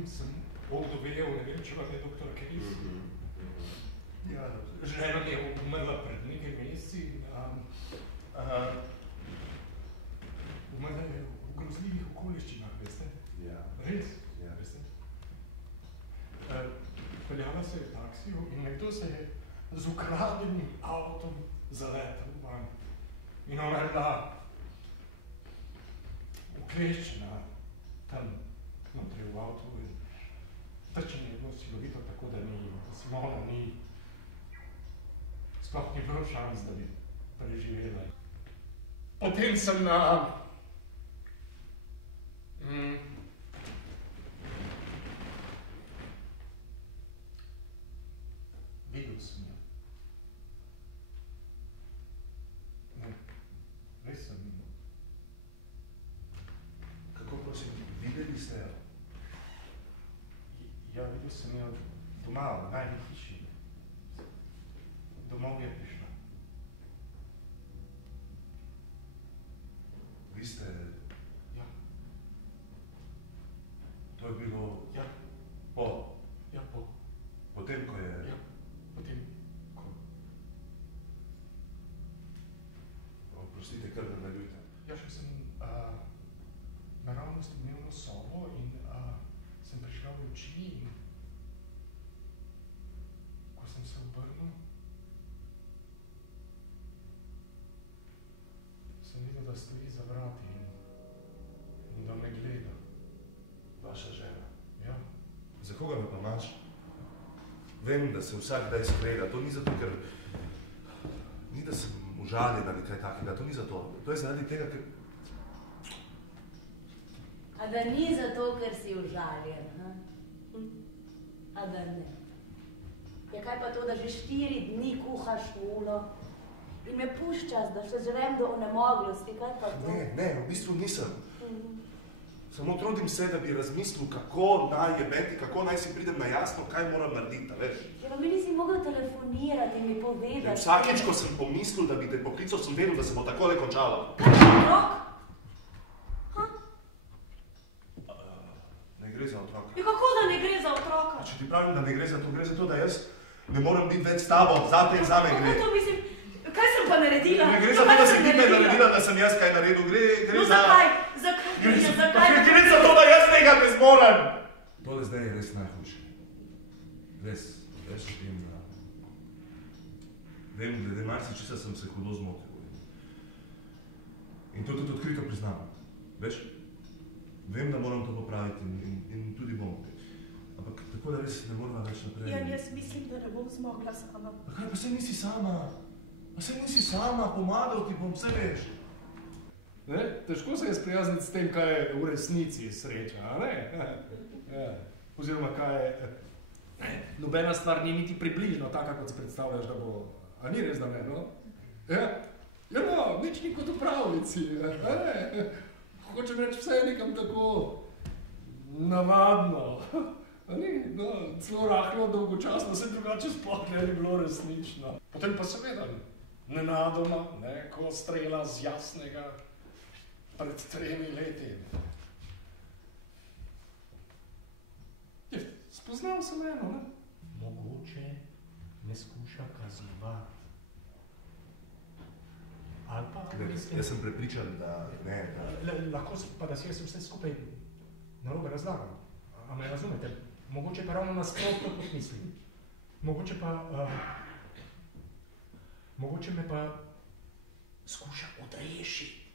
potem sem ovdovel, ne vem, če vam je doktor Keris. Žena mi je umrla pred nekaj meseci. Umrla je v grozljivih okoliščinah, veste? Res? Veste? Peljala se je v taksiju in nekdo se je z ukradenim avtom zaletel van. In ona je bila ukleščena tam notri v avtu in trčenje je bilo silovito tako, da Simona ni sploh ni bilo šans, da bi preživela. Potem sem videl sem jo. Ne, res sem jo. Kako prosim, videli ste jo? Ja, videl sem jo doma, v najni hiši. Domov je prišla. Vi ste... Ja. To je bilo... Ja. Po? Ja, po. Potem, ko je... Ja, potem, ko... Oprostite, kar nadaljujte. Ja, še sem naravnost v dnevno sobo in sem prišla v oči in ko sem se obrnil, sem videl, da stoji za vrati in da me gleda. Vaša žena? Ja. Za koga me pa imaš? Vem, da se vsak kdaj skleda. To ni zato, ker... Ni, da sem užaljen ali kaj takega. To ni zato. To je zaradi tega, ker... A da ni zato, ker si užaljen, ha? A da ne. Ja, kaj pa to, da že 4 dni kuhaš mulo in me puščaš, da še živem do onemoglosti, kaj pa to? Ne, v bistvu nisem. Samo trudim se, da bi razmislil, kako naj jebeti, kako naj si pridem na jasno, kaj moram narediti, veš? Ja, pa mi nisi mogel telefonirati in mi povedati. Vsakič, ko sem pomislil, da bi te poklical, sem vedel, da se bo takole končalo. Kaj je otrok? Ne gre za otroka. Ja, kako da ne gre za otroka? Če ti pravim, da ne gre za to, gre za to, da jaz ne moram biti več s tabo, zate in zame gre. Kako to mislim? Kaj sem pa naredila? Ne gre za to, da si ti me naredila, da sem jaz kaj naredil. Gre za... Zakaj? Gre za to, da jaz tega ne zmorem. Tole zdaj je res najhujše. Res, in vem, glede marsičesa sem se hudo zmotil. In to tudi odkrito priznam. Veš? Vem, da moram to popraviti in tudi bom. Ampak tako, da res ne moramo več naprej. Ja, jaz mislim, da ne bom zmogla sama. A kaj, pa saj nisi sama. A saj nisi sama, pomagal ti bom, vse veš. Težko se je sprijazniti s tem, kaj je v resnici sreča, a ne? Oziroma, kaj je... Nobena stvar ni niti približno taka, kot si predstavljaš, da bo... A ni res, da ne, no? Ja, no, nič ni kot v pravljici, a ne? Hočem reči, vse je nekam tako... navadno. A ni, no, celo rahlo dolgočasno, vse drugače sploh ne bi bilo resnično. Potem pa seveda, nenadoma, ko strela z jasnega pred 3 leti. Spoznal sem eno, ne? Mogoče me skuša kaznovati. Ali pa... Jaz sem prepričan, da ne, da... Lahko pa, da si jaz vse skupaj narobe razlagam. A me razumete? Mogoče pa ravno nasprotno kot mislim. Mogoče pa... Mogoče me pa skuša odrešiti.